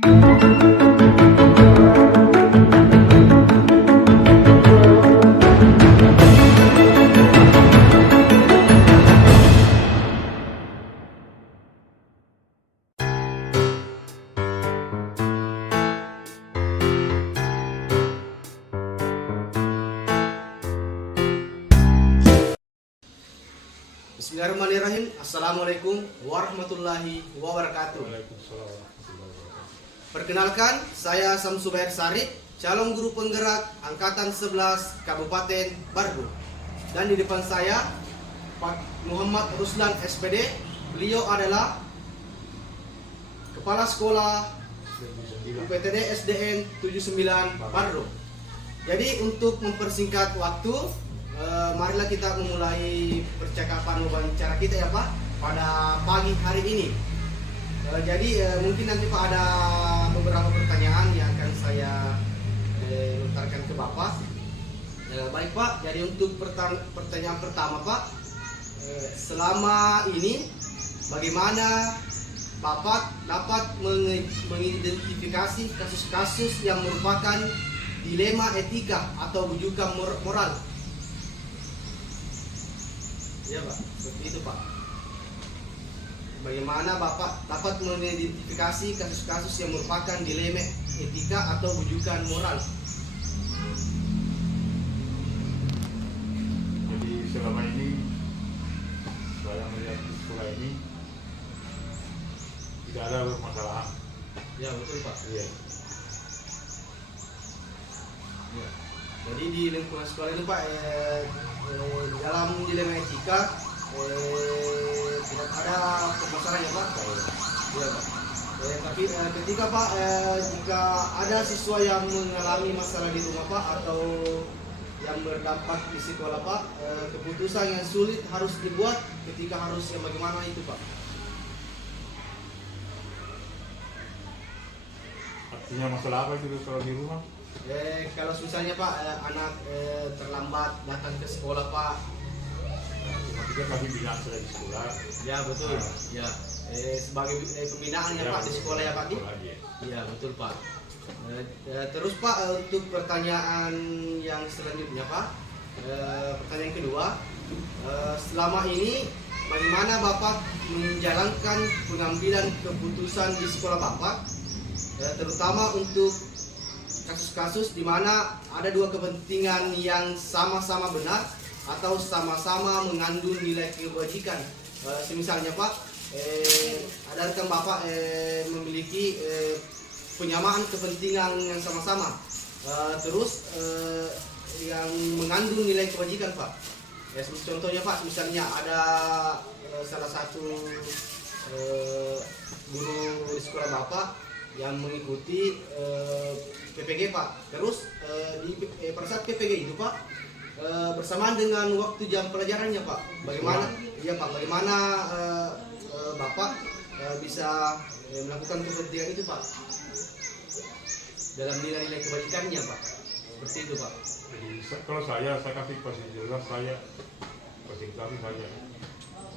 Bismillahirrahmanirrahim. Assalamualaikum warahmatullahi wabarakatuh. Perkenalkan, saya Samsubair Sarip, calon guru penggerak Angkatan 11 Kabupaten Bardo. Dan di depan saya Pak Muhammad Ruslan SPD. Beliau adalah Kepala Sekolah UPTD SDN 79 Bardo. Jadi untuk mempersingkat waktu, marilah kita memulai percakapan wawancara kita ya Pak pada pagi hari ini. Jadi mungkin nanti Pak ada beberapa pertanyaan yang akan saya lontarkan ke Bapak. Baik Pak, jadi untuk pertanyaan pertama Pak, selama ini bagaimana Bapak dapat mengidentifikasi kasus-kasus yang merupakan dilema etika atau rujukan moral? Ya Pak, seperti itu Pak. Bagaimana Bapak dapat mengidentifikasi kasus-kasus yang merupakan dilema etika atau rujukan moral? Jadi selama ini saya melihat di sekolah ini tidak ada permasalahan. Ya betul Pak. Iya. Ya. Jadi di lingkungan sekolah ini Pak, dalam dilema etika tidak ada permasalahan ya Pak. Ya Pak. Tapi ketika Pak, jika ada siswa yang mengalami masalah di rumah Pak atau yang berdampak di sekolah Pak, keputusan yang sulit harus dibuat ketika harus yang bagaimana itu Pak? Artinya masalah apa itu kalau di rumah? Kalau misalnya Pak, anak terlambat datang ke sekolah Pak. Kita kami bina sudah di sekolah. Ya betul. Ya. Sebagai pembinaan ya Pak di sekolah ya Pak. Iya betul Pak. Terus Pak, untuk pertanyaan yang selanjutnya Pak, pertanyaan kedua, selama ini bagaimana Bapak menjalankan pengambilan keputusan di sekolah Bapak, terutama untuk kasus-kasus di mana ada dua kepentingan yang sama-sama benar atau sama-sama mengandung nilai kebajikan. Misalnya Pak, ada rekan Bapak memiliki penyamaan kepentingan yang sama-sama, terus yang mengandung nilai kebajikan Pak. Contohnya Pak, misalnya ada salah satu guru di sekolah Bapak yang mengikuti PPG Pak. Terus pada saat PPG itu Pak, bersamaan dengan waktu jam pelajarannya Pak, bagaimana? Iya Pak, bagaimana Bapak bisa melakukan kepentingan itu Pak dalam nilai-nilai kebajikannya Pak? Seperti itu Pak. Jadi kalau saya kasih posisi jelas, saya posisi kami saja.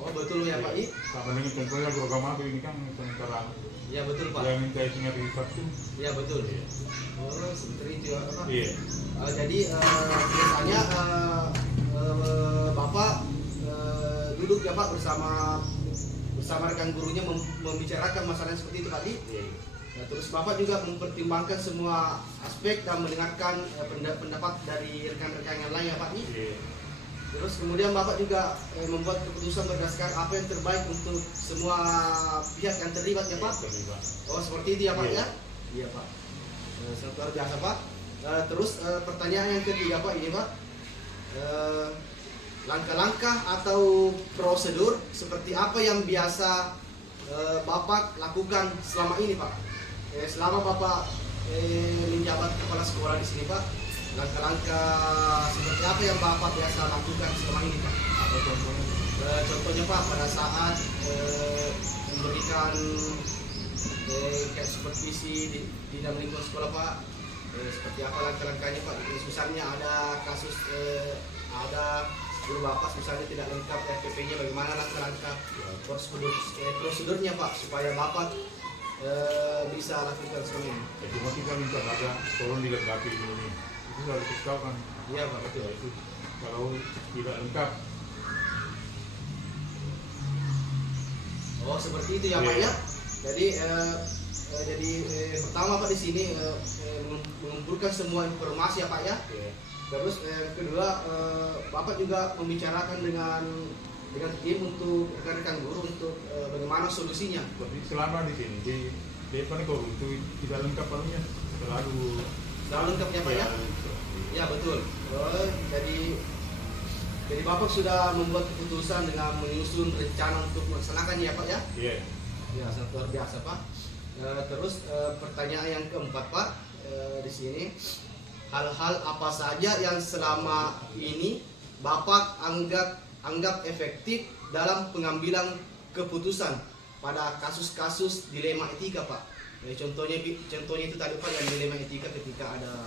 Oh betul ya Pak. Sama dengan contohnya program apa ini kan sementara. Ya betul Pak. Yang minta isinya riset tuh. Ya betul. Oh seperti itu ya Pak. Iya. Jadi biasanya Bapak duduk ya Pak bersama rekan gurunya membicarakan masalah seperti itu tadi. Iya. Nah, terus Bapak juga mempertimbangkan semua aspek dan mendengarkan pendapat dari rekan-rekan yang lain ya Pak. Iya. Terus kemudian Bapak juga membuat keputusan berdasarkan apa yang terbaik untuk semua pihak yang terlibat ya Pak. Terlibat. Oh seperti itu ya Pak ya? Iya Pak. Sangat luar biasa Pak. Terus pertanyaan yang ketiga Pak ini Pak, langkah-langkah atau prosedur seperti apa yang biasa Bapak lakukan selama ini Pak? Selama Bapak menjabat kepala sekolah di sini Pak, langkah-langkah seperti apa yang Bapak biasa lakukan selama ini Pak? Apa contohnya? Contohnya Pak, pada saat memberikan kayak supervisi di dalam lingkungan sekolah Pak, seperti apa langkah-langkahnya Pak? Misalnya ada kasus ada guru Bapak misalnya tidak lengkap RPP-nya, bagaimana langkah-langkah prosedurnya Pak supaya Bapak bisa lakukan semua ini? Ya, cuma kita minta saja tolong dilengkapi ini. Itu harus diketahui kan. Iya Pak, betul. Ya, itu kalau tidak lengkap. Oh seperti itu ya Pak Iya. ya. Jadi pertama Pak di sini mengumpulkan semua informasi ya Pak ya. Ya. Terus kedua Bapak juga membicarakan dengan tim untuk rekan-rekan guru untuk bagaimana solusinya. Tapi selama di sini di depan guru itu tidak lengkap anunya, selalu Lengkap ya Pak ya? Ya betul. Jadi Bapak sudah membuat keputusan dengan menyusun rencana untuk melaksanakannya ya Pak ya? Iya. Ya sangat luar biasa Pak. Terus pertanyaan yang keempat Pak, di sini hal-hal apa saja yang selama ini Bapak anggap efektif dalam pengambilan keputusan pada kasus-kasus dilema etika Pak? Contohnya itu tadi Pak yang dilema etika ketika ada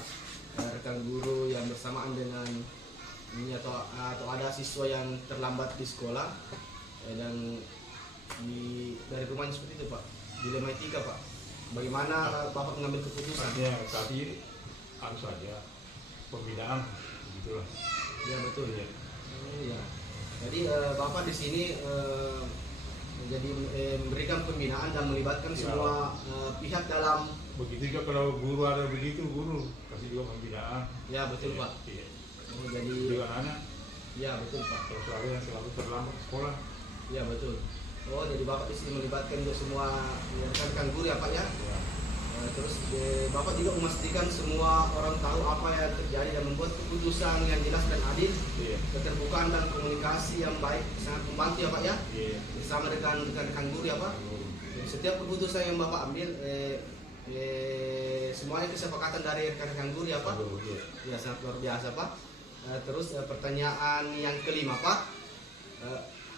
rekan guru yang bersamaan dengan ini atau ada siswa yang terlambat di sekolah dan dari rumahnya seperti itu Pak, dilema etika Pak. Bagaimana Bapak mengambil keputusan? Artinya tadi harus saja pembinaan begitulah. Ya betul. Iya. Ya. Jadi Bapak di sini jadi memberikan pembinaan dan melibatkan Ya. semua pihak dalam. Begitu juga kalau guru ada begitu, guru kasih juga pembinaan. Ya betul Iya, Pak. Iya. Jadi Juga anak ya betul Pak. kalau selalu yang selalu terlambat sekolah. Ya betul. Oh jadi Bapak di sini melibatkan juga semua rekan-rekan guru ya Pak ya. Ya. Terus Bapak juga memastikan semua orang tahu apa yang terjadi dan membuat keputusan yang jelas dan adil. Iya. Keterbukaan dan komunikasi yang baik sangat membantu ya Pak ya. Iya. Bersama dengan rekan-rekan guru ya Pak. Setiap keputusan yang Bapak ambil semuanya kesepakatan dari rekan-rekan guru ya Pak. Iya. Ya sangat luar biasa Pak. Terus pertanyaan yang kelima Pak,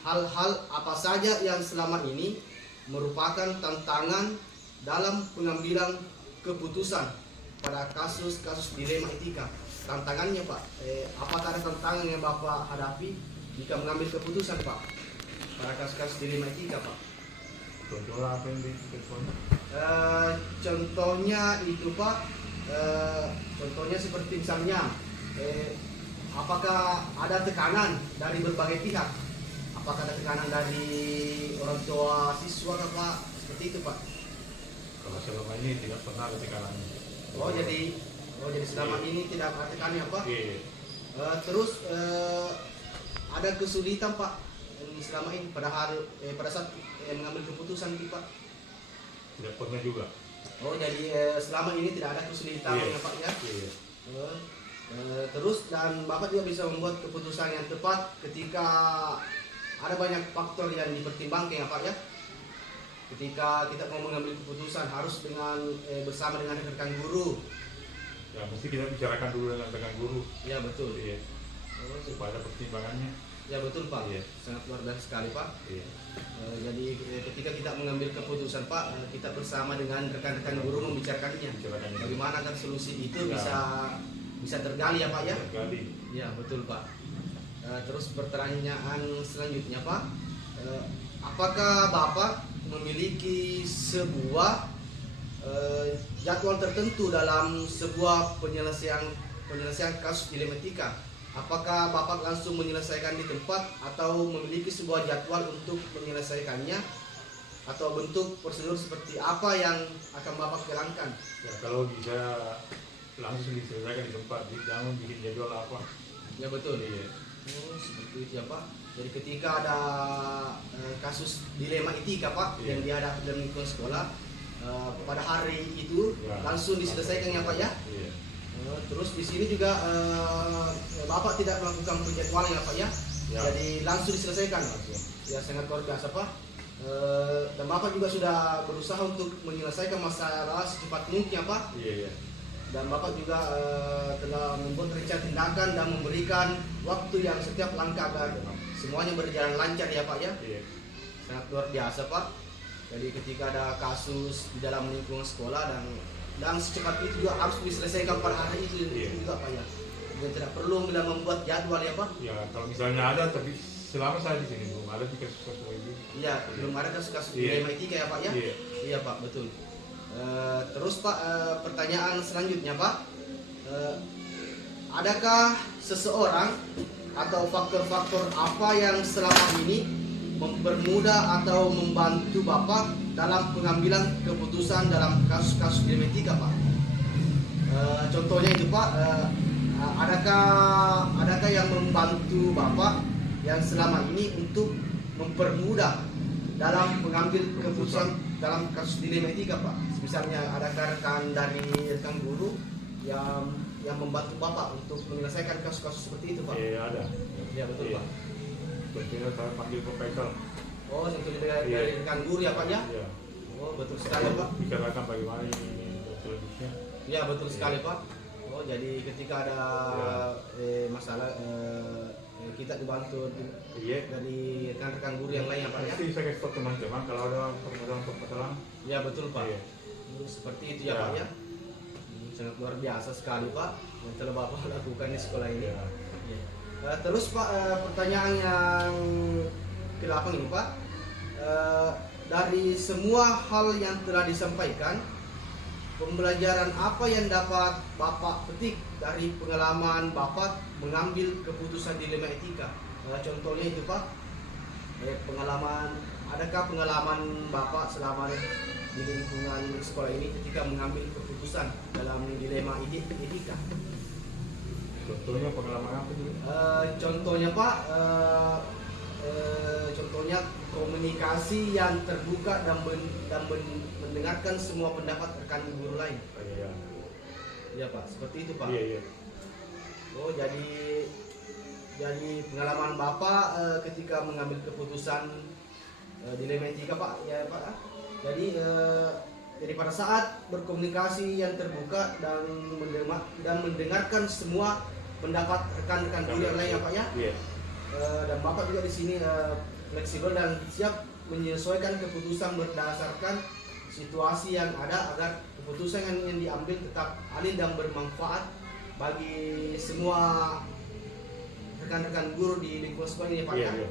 hal-hal apa saja yang selama ini merupakan tantangan dalam pengambilan keputusan pada kasus-kasus dilema etika? Tantangannya Pak, apakah ada tantangan yang Bapak hadapi jika mengambil keputusan Pak pada kasus-kasus dilema etika Pak? Contohnya apa yang ditelepon? Contohnya itu Pak, contohnya seperti misalnya apakah ada tekanan dari berbagai pihak? Apakah ada tekanan dari orang tua siswa Pak? Seperti itu Pak. Kalau selama ini tidak pernah ada tekanan. Oh jadi selama ini tidak ada tekanan ya Pak? Iya. Terus ada kesulitan Pak selama ini pada saat mengambil keputusan gitu Pak? Tidak pernah juga. Oh jadi selama ini tidak ada kesulitan Iya. ya Pak ya? Iya. Terus dan Bapak juga bisa membuat keputusan yang tepat ketika ada banyak faktor yang dipertimbangkan ya Pak ya. Ketika kita mau mengambil keputusan harus bersama dengan rekan guru. Ya mesti kita bicarakan dulu dengan guru. Ya betul. Iya. Supaya ada pertimbangannya. Ya betul Pak. Iya. Sangat luar biasa sekali Pak. Iya. Jadi ketika kita mengambil keputusan Pak, kita bersama dengan rekan-rekan guru membicarakannya. Bicarakan ini. Bagaimana kan solusi itu Ya. bisa tergali ya Pak ya? Tergali. Ya betul Pak. Terus pertanyaan selanjutnya Pak, apakah Bapak memiliki sebuah jadwal tertentu dalam sebuah penyelesaian kasus dilema etika? Apakah Bapak langsung menyelesaikan di tempat atau memiliki sebuah jadwal untuk menyelesaikannya? Atau bentuk prosedur seperti apa yang akan Bapak jalankan? Ya kalau bisa langsung diselesaikan di tempat, jangan bikin jadwal apa. Ya betul. Iya. Oh, seperti itu ya Pak. Jadi ketika ada kasus dilema etika Pak Iya. yang dihadapi dalam lingkungan sekolah, pada hari itu Ya. langsung diselesaikan ya Pak ya. Iya. Terus di sini juga Bapak tidak melakukan penjadwalan ya Pak ya. Ya. Jadi langsung diselesaikan. Langsung. Ya sangat luar biasa Pak. Dan Bapak juga sudah berusaha untuk menyelesaikan masalah secepat mungkin ya Pak. Iya, iya. Dan Bapak juga telah membuat rencana tindakan dan memberikan waktu yang setiap langkah agar semuanya berjalan lancar ya Pak ya. Iya. Sangat luar biasa Pak. Jadi ketika ada kasus di dalam lingkungan sekolah dan secepat itu juga harus diselesaikan pada hari itu Iya. juga Pak ya. Dan tidak perlu bila membuat jadwal ya Pak. Ya kalau misalnya ada tapi selama saya di sini belum ada kasus-kasus ini. Iya, belum ada kasus-kasus Iya. dilema etika ya Pak ya? Iya. Iya Pak, betul. Terus Pak, pertanyaan selanjutnya Pak, adakah seseorang atau faktor-faktor apa yang selama ini mempermudah atau membantu Bapak dalam pengambilan keputusan dalam kasus-kasus dilema etika Pak? Contohnya itu Pak, adakah yang membantu Bapak yang selama ini untuk mempermudah dalam mengambil keputusan dalam kasus dilema etika Pak? Misalnya adakah rekan guru yang membantu Bapak untuk menyelesaikan kasus-kasus seperti itu Pak? Iya ada. Iya betul Pak. Contohnya saya panggil profesor. Oh, contohnya dari rekan guru ya Pak ya? Iya. Oh betul sekali Pak. Bicarakan bagaimana ini selanjutnya. Iya betul sekali Pak. Oh jadi ketika ada masalah kita dibantu dari rekan-rekan guru yang lain ya Pak ya? Pasti saya kasih tahu teman-teman kalau ada permasalahan. Ya betul Pak. Iya. Seperti itu ya Pak ya? Sangat luar biasa sekali Pak yang telah Bapak lakukan di sekolah ini. Iya. Terus Pak, pertanyaan yang ke-8 ini Pak, dari semua hal yang telah disampaikan, pembelajaran apa yang dapat Bapak petik dari pengalaman Bapak mengambil keputusan dilema etika? Contohnya itu Pak, adakah pengalaman Bapak selama di lingkungan sekolah ini ketika mengambil keputusan dalam dilema etika? Contohnya pengalaman apa juga? Contohnya Pak, contohnya komunikasi yang terbuka dan mendengarkan semua pendapat rekan guru lain. Iya. Iya Pak, seperti itu Pak. Iya. Oh jadi pengalaman Bapak ketika mengambil keputusan dilema etika Pak, ya Pak. Jadi pada saat berkomunikasi yang terbuka dan mendengarkan semua pendapat rekan-rekan guru yang lain ya Pak ya. Iya. Dan Bapak juga di sini fleksibel dan siap menyesuaikan keputusan berdasarkan situasi yang ada agar keputusan yang diambil tetap adil dan bermanfaat bagi semua rekan-rekan guru di lingkungan sekolah ini Pak ya. Iya.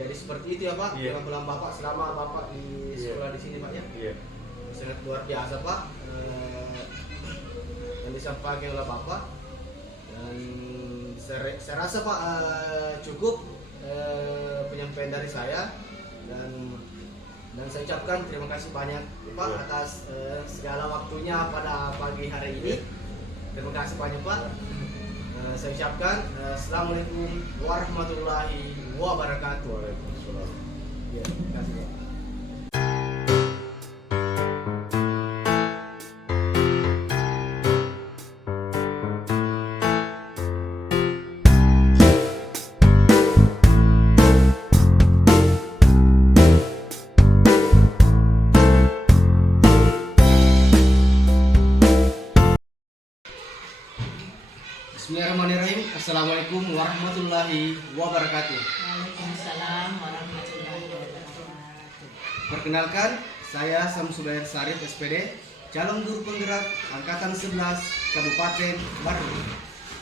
Jadi seperti itu ya Pak, Iya. pengambilan Bapak selama Bapak di sekolah di sini Pak ya. Iya. Sangat luar biasa Pak yang disampaikan oleh Bapak. Dan saya rasa Pak cukup penyampaian dari saya dan saya ucapkan terima kasih banyak Pak atas segala waktunya pada pagi hari ini. Terima kasih banyak Pak. Saya ucapkan Assalamualaikum warahmatullahi wabarakatuh. Waalaikumsalam. Ya, terima kasih Pak. Bismillahirrahmanirrahim. Assalamualaikum warahmatullahi wabarakatuh. Waalaikumsalam warahmatullahi wabarakatuh. Perkenalkan, saya Samsubair Sarif SPD, calon guru penggerak angkatan 11 Kabupaten Bandung.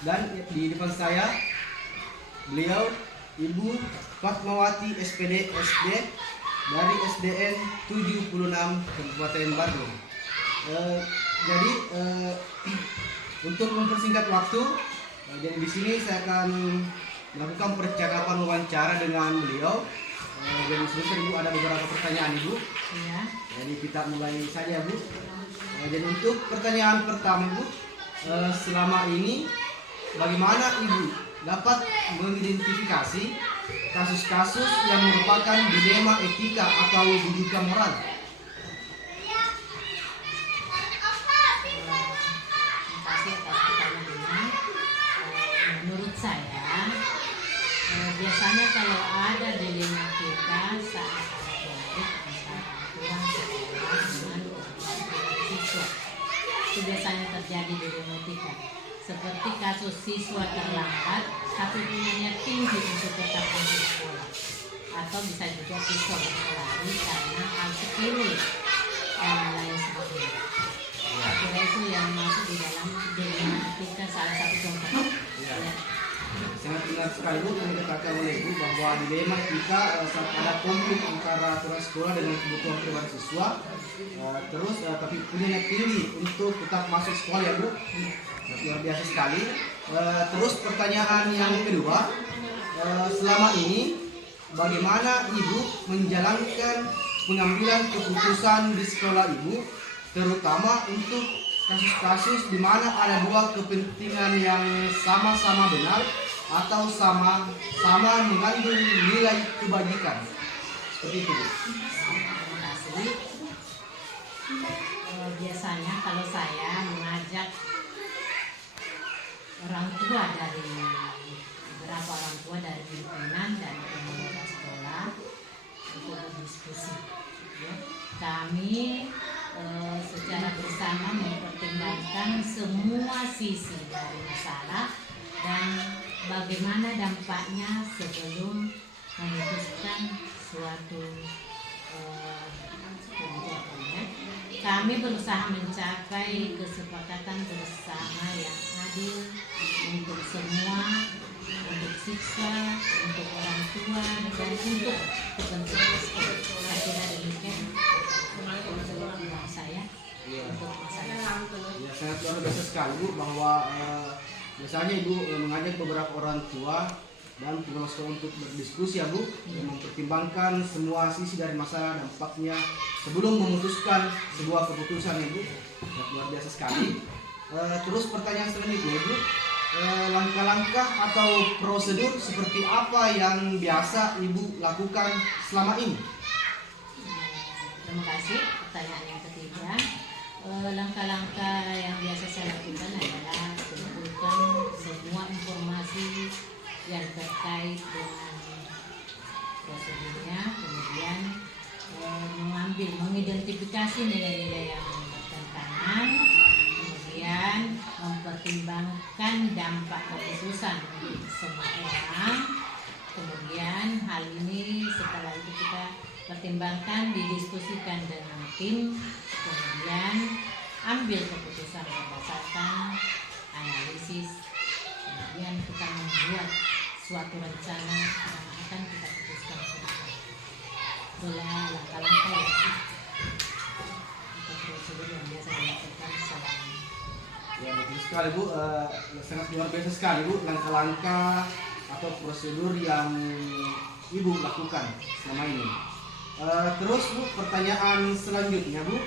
Dan di depan saya beliau Ibu Fatmawati SPD SD dari SDN 76 Kabupaten Bandung. Jadi untuk mempersingkat waktu, jadi di sini saya akan melakukan percakapan wawancara dengan beliau. Jadi sebentar Ibu, ada beberapa pertanyaan Ibu. Iya. Jadi kita mulai saja Bu. Jadi untuk pertanyaan pertama Bu, selama ini bagaimana Ibu dapat mengidentifikasi kasus-kasus yang merupakan dilema etika atau diduga moral? Terima kasih atas pertanyaannya. Menurut saya, biasanya kalau ada dilema kita saat ada konflik antara aturan sekolah dengan kebutuhan siswa, itu biasanya terjadi dilema etika. Seperti kasus siswa terlambat tapi nilainya tinggi untuk tetap masuk sekolah, atau bisa juga siswa berkelahi karena hal sepele dan lain sebagainya. Kira itu yang masuk di dalam dilema etika, salah satu contoh. Ya. Sangat benar sekali Bu yang dikatakan disampaikan oleh Ibu bahwa dilema kita saat ada konflik antara aturan sekolah dengan kebutuhan pribadi siswa, tapi punya niat tinggi untuk tetap masuk sekolah ya Bu. Luar biasa sekali. Terus pertanyaan yang kedua, selama ini bagaimana Ibu menjalankan pengambilan keputusan di sekolah Ibu, terutama untuk kasus-kasus di mana ada dua kepentingan yang sama-sama benar atau sama mengandung nilai kebajikan. Seperti itu. Terima kasih. Biasanya kalau saya mengajak orang tua dari beberapa orang tua dari pimpinan dan pengelola sekolah untuk berdiskusi. Ya. Kami secara bersama mempertimbangkan semua sisi dari masalah dan bagaimana dampaknya sebelum memutuskan suatu kebijakan. Ya. Kami berusaha mencapai kesepakatan bersama yang adil untuk semua, untuk siswa, untuk orang tua, dan untuk kepentingan sekolah. Saya kira demikian untuk saya. Untuk masalah. Ya, sangat luar biasa sekali Bu, bahwa biasanya Ibu mengajak beberapa orang tua dan pengelola sekolah untuk berdiskusi ya Bu, dan mempertimbangkan semua sisi dari masalah dampaknya sebelum memutuskan sebuah keputusan ya Bu. Sangat luar biasa sekali. Terus pertanyaan selanjutnya Ibu, langkah-langkah atau prosedur seperti apa yang biasa Ibu lakukan selama ini? Terima kasih. Pertanyaan yang ketiga, langkah-langkah yang biasa saya lakukan adalah mengumpulkan semua informasi yang terkait dengan prosedurnya, kemudian mengidentifikasi nilai-nilai yang bertentangan, kemudian mempertimbangkan dampak keputusan untuk semua orang. Kemudian hal ini setelah itu kita pertimbangkan, didiskusikan dengan tim, kemudian ambil keputusan berdasarkan analisis, kemudian kita membuat suatu rencana yang akan kita putuskan. Itulah langkah-langkah ya, atau prosedur yang biasa dilakukan selama ini. Ya betul sekali Bu, sangat luar biasa sekali Bu langkah-langkah atau prosedur yang Ibu lakukan selama ini. Terus Bu, pertanyaan selanjutnya Bu,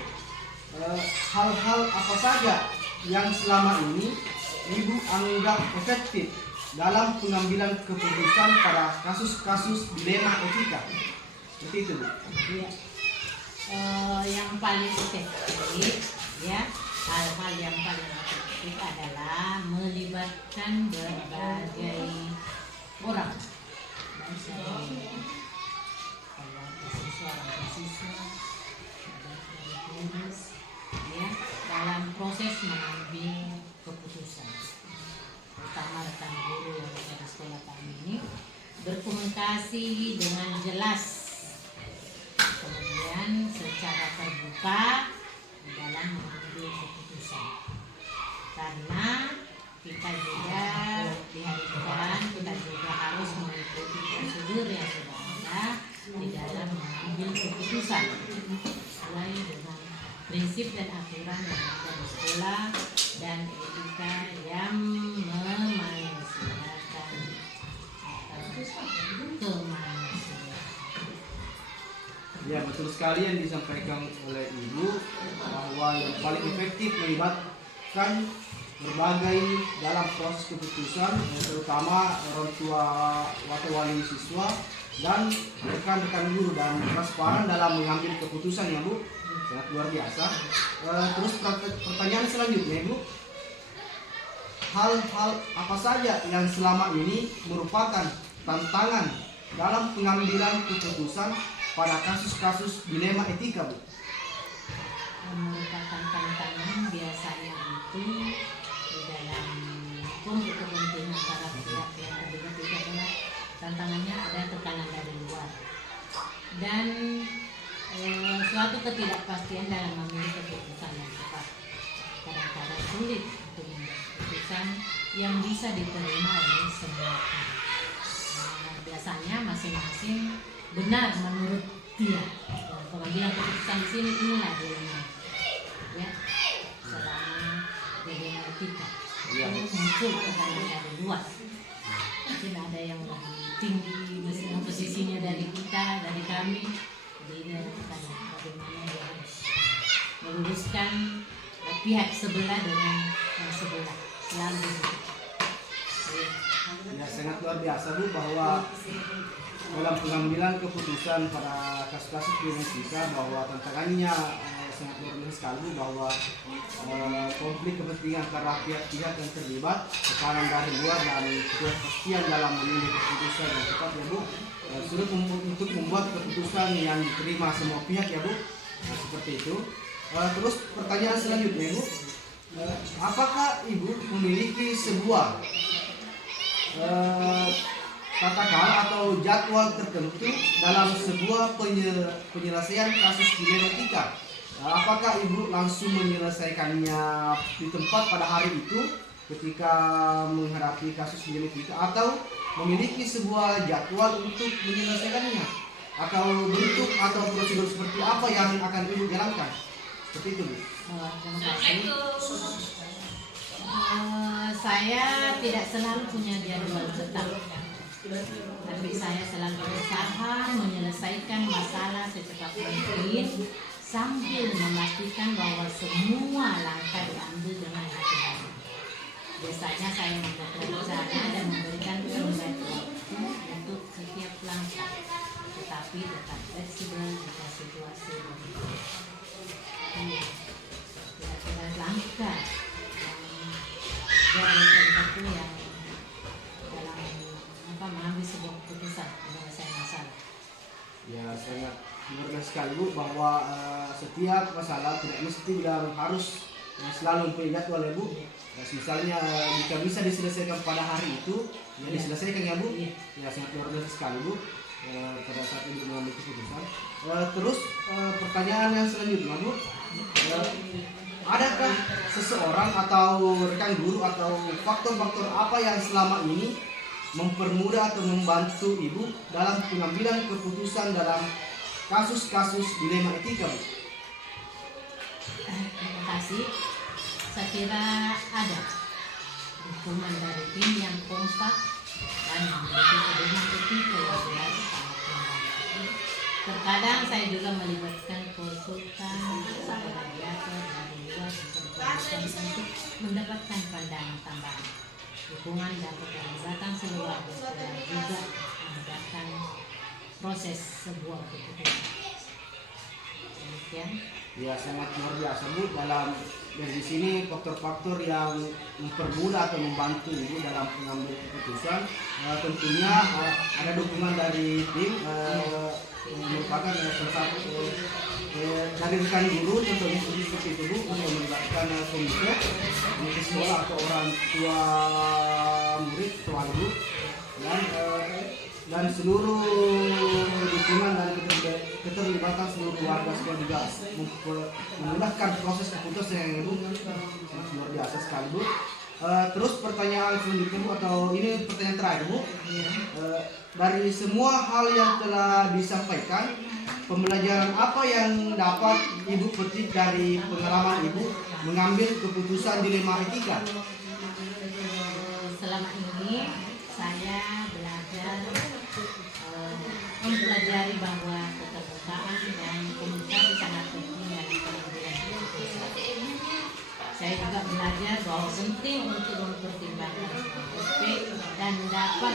hal-hal apa saja yang selama ini Ibu anggap efektif dalam pengambilan keputusan pada kasus-kasus dilema etika? Seperti itu Bu. Ya. Yang paling efektif ya, hal-hal yang paling efektif adalah melibatkan berbagai orang, siswa, ya, dalam proses mengambil keputusan. Terutama rekan guru yang ada di sekolah kami ini berkomunikasi dengan jelas, kemudian secara terbuka dalam mengambil keputusan. Karena kita juga diharuskan, kita juga harus mengikuti prosedur yang sudah ada di dalam mengambil keputusan sesuai dengan prinsip dan aturan yang ada di sekolah dan etika yang memanusiakan kemanusiaan. Ya betul sekali yang disampaikan oleh Ibu, bahwa yang paling efektif melibatkan berbagai dalam proses keputusan, terutama orang tua atau wali siswa dan rekan-rekan guru, dan transparan dalam mengambil keputusan ya Bu. Sangat luar biasa. Terus pertanyaan selanjutnya Ibu, hal-hal apa saja yang selama ini merupakan tantangan dalam pengambilan keputusan pada kasus-kasus dilema etika Bu? Merupakan tantangan biasanya itu di dalam konflik kepentingan para pihak yang terlibat, itu adalah tantangannya ada tekanan dari luar dan suatu ketidakpastian dalam memilih keputusan yang tepat. Kadang-kadang sulit untuk membuat keputusan yang bisa diterima oleh semua pihak. biasanya masing-masing benar menurut dia. Dan pengambilan keputusan di sini inilah dilema, ya, selama dilema etika. Itu muncul tekanan dari luar. Mungkin ada yang lebih tinggi posisinya dari kita, dari kami. Jadi dia tanya bagaimana dia harus meluruskan pihak sebelah dengan yang sebelah, selalu begitu. Ya, sangat luar biasa Bu bahwa dalam pengambilan keputusan pada kasus-kasus di Indonesia bahwa tantangannya sangat luar biasa sekali Bu, bahwa konflik kepentingan antara pihak-pihak yang terlibat, tekanan dari luar dan ketidakpastian dalam memilih keputusan yang tepat ya Bu, sulit untuk membuat keputusan yang diterima semua pihak ya Bu. Nah, seperti itu. Terus pertanyaan selanjutnya Bu, apakah Ibu memiliki sebuah katakan atau jadwal tertentu dalam sebuah penyelesaian kasus dilema etika? Apakah Ibu langsung menyelesaikannya di tempat pada hari itu ketika menghadapi kasus dilema etika, atau memiliki sebuah jadwal untuk menyelesaikannya, atau bentuk atau prosedur seperti apa yang akan Ibu jalankan? Seperti itu Bu. Terima kasih. Saya tidak selalu punya jadwal tetap, tapi saya selalu berusaha menyelesaikan masalah secepat mungkin sambil memastikan bahwa semua langkah diambil dengan hati-hati. Biasanya saya membuat rencana dan memberikan penggat waktu untuk setiap langkah, tetapi tetap fleksibel jika situasi begitu. Kira-kira langkah jadwal tertentu yang dalam mengambil sebuah keputusan menyelesaikan masalah. Ya, sangat luar biasa sekali Bu bahwa setiap masalah tidak mesti harus selalu mempunyai jadwal ya Bu. Misalnya jika bisa diselesaikan pada hari itu, ya diselesaikan ya Bu. Ya, sangat luar biasa sekali Bu pada saat Ibu mengambil keputusan. Terus pertanyaan yang selanjutnya Bu, adakah seseorang atau rekan guru atau faktor-faktor apa yang selama ini mempermudah atau membantu Ibu dalam pengambilan keputusan dalam kasus-kasus dilema etika Bu? Terima kasih. Saya kira ada dukungan dari tim yang kompak dan memiliki pedoman etika yang jelas sangat membantu. Terkadang saya juga melibatkan konsultan atau mediator dari luar untuk mendapatkan pandangan tambahan. Dukungan dan keterlibatan seluruh dan juga memudahkan proses sebuah keputusan. Demikian. Ya, sangat luar biasa Bu dalam dari sini faktor-faktor yang mempermudah atau membantu Ibu dalam pengambil keputusan. Tentunya ada dukungan dari tim merupakan salah satu dari rekan guru tentunya seperti itu Bu, untuk melibatkan komite sekolah atau orang tua murid atau ibu dan seluruh dukungan dan keterlibatan seluruh warga sekolah juga memudahkan proses keputusan yang Ibu sangat luar biasa sekali Bu. Terus pertanyaan selanjutnya Bu, atau ini pertanyaan terakhir Bu, dari semua hal yang telah disampaikan, pembelajaran apa yang dapat Ibu petik dari pengalaman Ibu mengambil keputusan dilema etika? Selama ini saya belajar mempelajari bahwa keterbukaan dan komunikasi sangat penting dalam pengambilan keputusan. Saya juga belajar bahwa penting untuk mempertimbangkan semua aspek dan dapat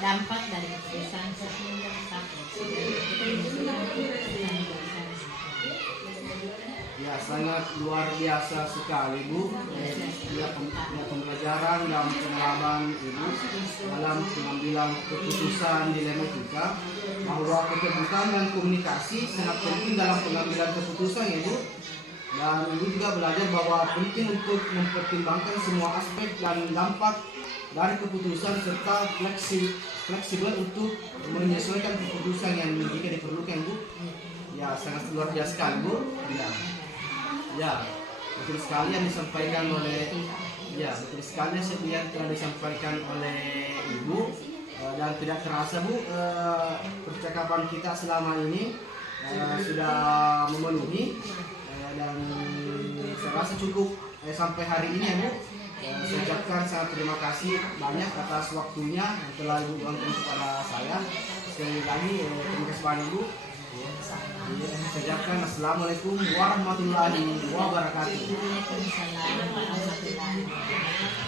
dampak dari keputusan Ya, sangat luar biasa sekali Bu. Pembelajaran dan pengalaman Ibu dalam pengambilan keputusan dilema etika, bahwa keterbukaan dan komunikasi sangat penting dalam pengambilan keputusan Ibu. Dan Ibu juga belajar bahwa penting untuk mempertimbangkan semua aspek dan dampak dari keputusan serta fleksibel untuk menyesuaikan keputusan yang jika diperlukan Bu. Ya, sangat luar biasa sekali Bu. Ya, betul sekali yang disampaikan oleh betul sekali yang telah disampaikan oleh Ibu dan tidak terasa Bu, percakapan kita selama ini sudah memenuhi, dan saya rasa cukup sampai hari ini ya Bu. Saya ucapkan sangat terima kasih banyak atas waktunya yang telah Ibu luangkan kepada saya. Sekali lagi terima kasih banyak Bu. Saya ucapkan Assalamualaikum warahmatullahi wabarakatuh. Waalaikumsalam warahmatullahi wabarakatuh.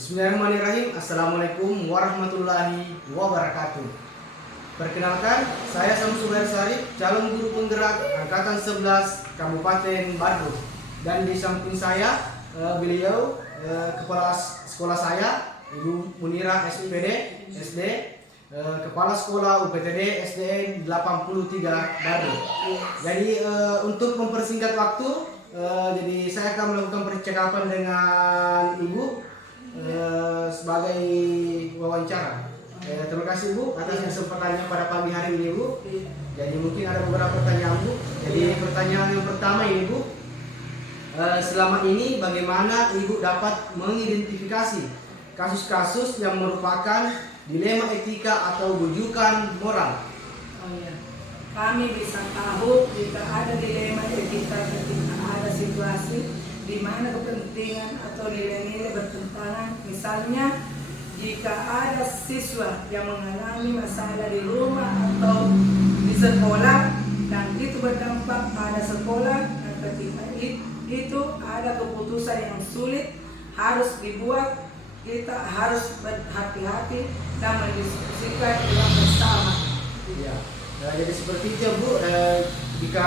Bismillahirrahmanirrahim. Assalamualaikum warahmatullahi wabarakatuh. Perkenalkan, saya Samsul Sarif, calon guru penggerak angkatan 11 Kabupaten Badung. Dan di samping saya beliau kepala sekolah saya, Ibu Munira SPD SD, kepala sekolah UPTD SDN 83 Badung. Jadi untuk mempersingkat waktu, jadi saya akan melakukan percakapan dengan Ibu sebagai wawancara. Terima kasih Bu atas kesempatannya pada pagi hari ini Bu. Jadi mungkin ada beberapa pertanyaan Bu. Jadi pertanyaan yang pertama ini Bu, selama ini bagaimana Ibu dapat mengidentifikasi kasus-kasus yang merupakan dilema etika atau rujukan moral? Oh ya, kami bisa tahu jika ada dilema etika ketika ada situasi di mana kepentingan atau nilai-nilai bertentangan. Misalnya, jika ada siswa yang mengalami masalah di rumah atau di sekolah dan itu berdampak pada sekolah, dan ketika itu ada keputusan yang sulit harus dibuat, kita harus berhati-hati dan mendiskusikan dengan bersama. Ya. Jadi seperti itu Bu, jika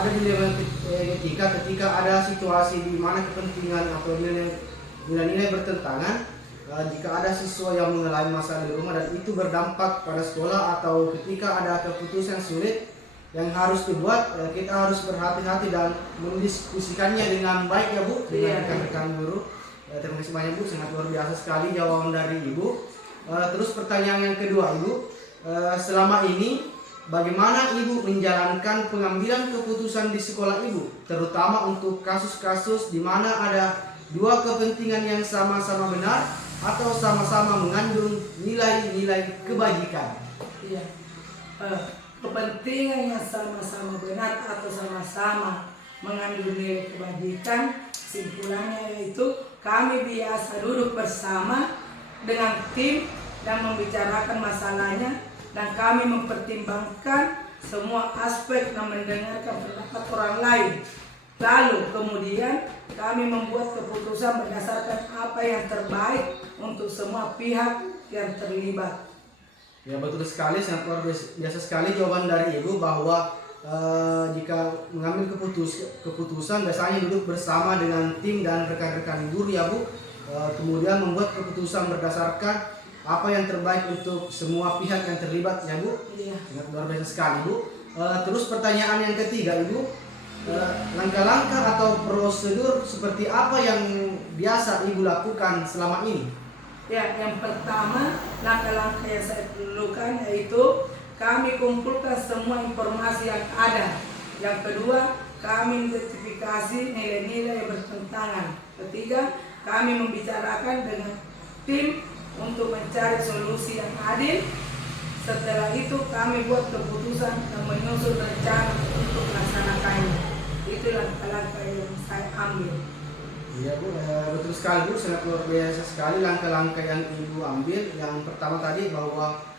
ada dilema etika ketika ada situasi di mana kepentingan atau nilai-nilai bertentangan, jika ada siswa yang mengalami masalah di rumah dan itu berdampak pada sekolah atau ketika ada keputusan sulit yang harus dibuat, kita harus berhati-hati dan mendiskusikannya dengan baik ya Bu, dengan rekan-rekan guru. Terima kasih banyak Bu, sangat luar biasa sekali jawaban dari Ibu. Terus pertanyaan yang kedua Ibu, selama ini bagaimana Ibu menjalankan pengambilan keputusan di sekolah Ibu, terutama untuk kasus-kasus di mana ada dua kepentingan yang sama-sama benar atau sama-sama mengandung nilai-nilai kebajikan? Iya, kepentingan yang sama-sama benar atau sama-sama mengandung nilai kebajikan, simpulannya yaitu kami biasa duduk bersama dengan tim dan membicarakan masalahnya, dan kami mempertimbangkan semua aspek dan mendengarkan pendapat orang lain. Lalu kemudian kami membuat keputusan berdasarkan apa yang terbaik untuk semua pihak yang terlibat. Ya betul sekali, sangat luar biasa sekali jawaban dari Ibu bahwa jika mengambil keputusan biasanya duduk bersama dengan tim dan rekan-rekan guru ya Bu, kemudian membuat keputusan berdasarkan apa yang terbaik untuk semua pihak yang terlibat ya Bu. Iya. Sangat luar biasa sekali Bu. Terus pertanyaan yang ketiga Ibu, langkah-langkah atau prosedur seperti apa yang biasa Ibu lakukan selama ini? Ya, yang pertama langkah-langkah yang saya lakukan yaitu kami kumpulkan semua informasi yang ada. Yang kedua, kami identifikasi nilai-nilai yang bertentangan. Ketiga, kami membicarakan dengan tim untuk mencari solusi yang adil. Setelah itu kami buat keputusan dan menyusun rencana untuk melaksanakannya. Itu langkah-langkah yang saya ambil. Iya Bu, betul sekali Bu, sangat luar biasa sekali langkah-langkah yang Ibu ambil. Yang pertama tadi bahwa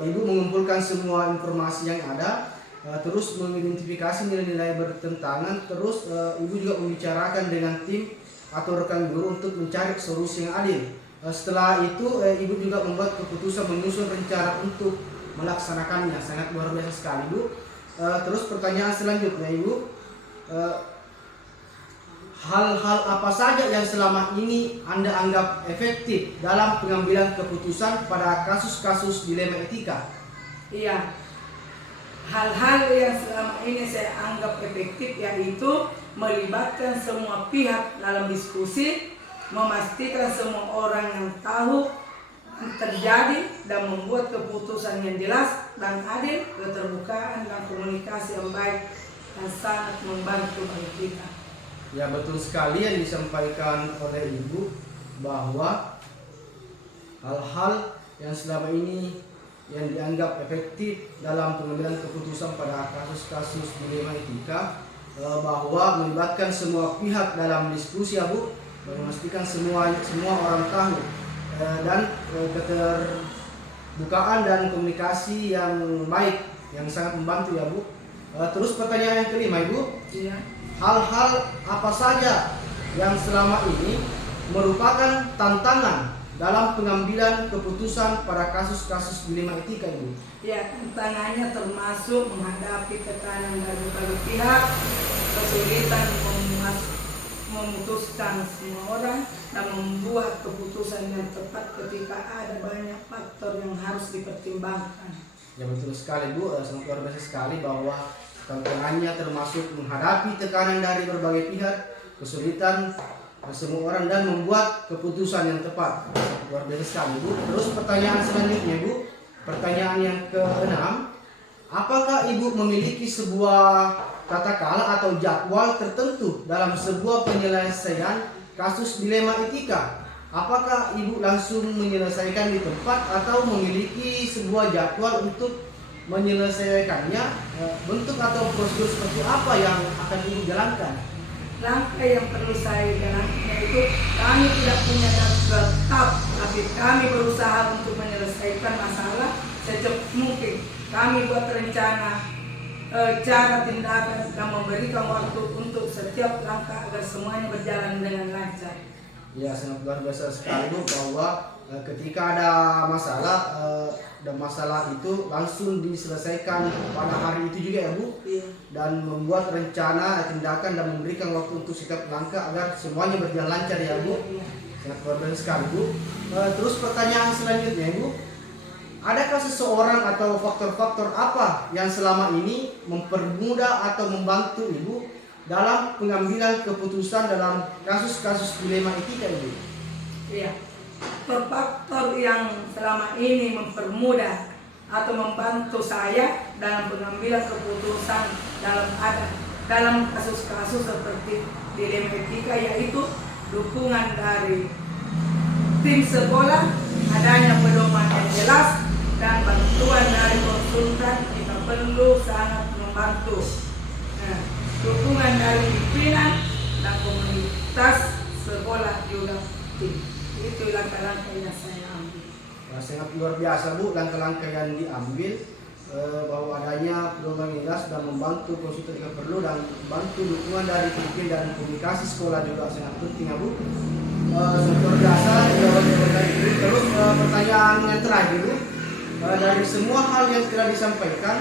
Ibu mengumpulkan semua informasi yang ada, terus mengidentifikasi nilai-nilai bertentangan, terus Ibu juga membicarakan dengan tim atau rekan guru untuk mencari solusi yang adil. Setelah itu Ibu juga membuat keputusan menyusun rencana untuk melaksanakannya. Sangat luar biasa sekali Bu. Terus pertanyaan selanjutnya Ibu, hal-hal apa saja yang selama ini Anda anggap efektif dalam pengambilan keputusan pada kasus-kasus dilema etika? Iya, hal-hal yang selama ini saya anggap efektif, yaitu melibatkan semua pihak dalam diskusi, memastikan semua orang yang tahu terjadi dan membuat keputusan yang jelas dan adil, keterbukaan dan komunikasi yang baik dan sangat membantu bagi kita. Ya, betul sekali yang disampaikan oleh Ibu, bahwa hal-hal yang selama ini yang dianggap efektif dalam pengambilan keputusan pada kasus-kasus dilema etika, bahwa melibatkan semua pihak dalam diskusi, ya Bu, memastikan semua orang tahu, dan keterbukaan dan komunikasi yang baik yang sangat membantu, ya Bu. Terus pertanyaan yang kelima, Ibu, Iya. hal-hal apa saja yang selama ini merupakan tantangan dalam pengambilan keputusan pada kasus-kasus dilema etika, Ibu? Ya, tantangannya termasuk menghadapi tekanan dari berbagai pihak, kesulitan memutuskan semua orang, dan membuat keputusan yang tepat ketika ada banyak faktor yang harus dipertimbangkan. Ya, betul sekali, Bu. Sangat luar biasa sekali bahwa tantangannya termasuk menghadapi tekanan dari berbagai pihak, kesulitan semua orang, dan membuat keputusan yang tepat. Luar biasa sekali, Bu. Terus pertanyaan selanjutnya, Bu. Pertanyaan yang keenam, apakah Ibu memiliki sebuah tata cara atau jadwal tertentu dalam sebuah penyelesaian kasus dilema etika? Apakah Ibu langsung menyelesaikan di tempat atau memiliki sebuah jadwal untuk menyelesaikannya? Bentuk atau prosedur seperti apa yang akan Ibu jalankan? Langkah yang perlu saya jalankan yaitu kami tidak punya jadwal tetap, tapi kami berusaha untuk menyelesaikan masalah secepat mungkin. Kami buat rencana cara tindakan dan memberikan waktu untuk setiap langkah agar semuanya berjalan dengan lancar. Ya, sangat luar biasa sekali, Bu, bahwa ketika ada masalah dan masalah itu langsung diselesaikan pada hari itu juga, ya Bu, dan membuat rencana tindakan dan memberikan waktu untuk setiap langkah agar semuanya berjalan lancar, ya Bu. Sangat luar biasa sekali, Bu. Terus pertanyaan selanjutnya, Ibu, adakah seseorang atau faktor-faktor apa yang selama ini mempermudah atau membantu Ibu dalam pengambilan keputusan dalam kasus-kasus dilema etika, Ibu? Iya. Faktor yang selama ini mempermudah atau membantu saya dalam pengambilan keputusan dalam kasus-kasus seperti dilema etika, yaitu dukungan dari tim sekolah, adanya pedoman yang jelas, dan bantuan dari konsultan kita perlu sangat membantu. Nah, dukungan dari pimpinan dan komunitas sekolah juga penting. Itu langkah-langkah yang saya ambil. Sangat luar biasa, Bu, langkah-langkah yang diambil, bahwa adanya pedoman yang jelas dan membantu konsultan jika perlu, dan membantu dukungan dari pimpinan dan komunikasi sekolah juga sangat penting, ya Bu. Sangat luar biasa. Terus pertanyaan yang terakhir, Bu, dari semua hal yang telah disampaikan,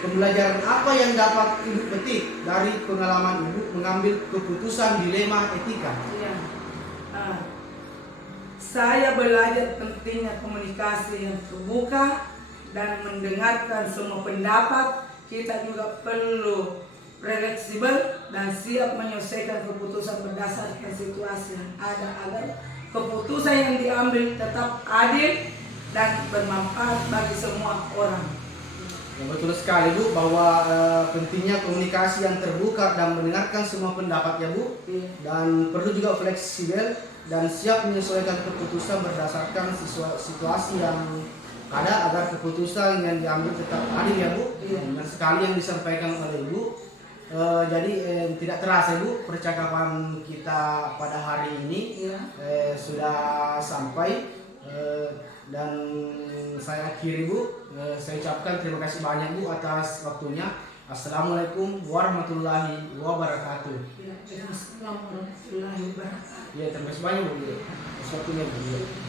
pembelajaran apa yang dapat Ibu petik dari pengalaman Ibu mengambil keputusan dilema etika? Ya. Saya belajar pentingnya komunikasi yang terbuka dan mendengarkan semua pendapat. Kita juga perlu fleksibel dan siap menyelesaikan keputusan berdasarkan situasi yang ada agar keputusan yang diambil tetap adil dan bermanfaat bagi semua orang. Ya, betul sekali, Bu, bahwa pentingnya komunikasi yang terbuka dan mendengarkan semua pendapat, ya Bu, dan perlu juga fleksibel dan siap menyesuaikan keputusan berdasarkan situasi yang ada agar keputusan yang diambil tetap adil, ya Bu. Benar sekali yang disampaikan oleh Ibu. Jadi tidak terasa, Bu, percakapan kita pada hari ini sudah sampai, dan saya akhiri, Bu. Saya ucapkan terima kasih banyak, Bu, atas waktunya. Assalamualaikum warahmatullahi wabarakatuh. Assalamualaikum warahmatullahi wabarakatuh. Ya, terima kasih banyak, Bu, atas waktunya, Bu.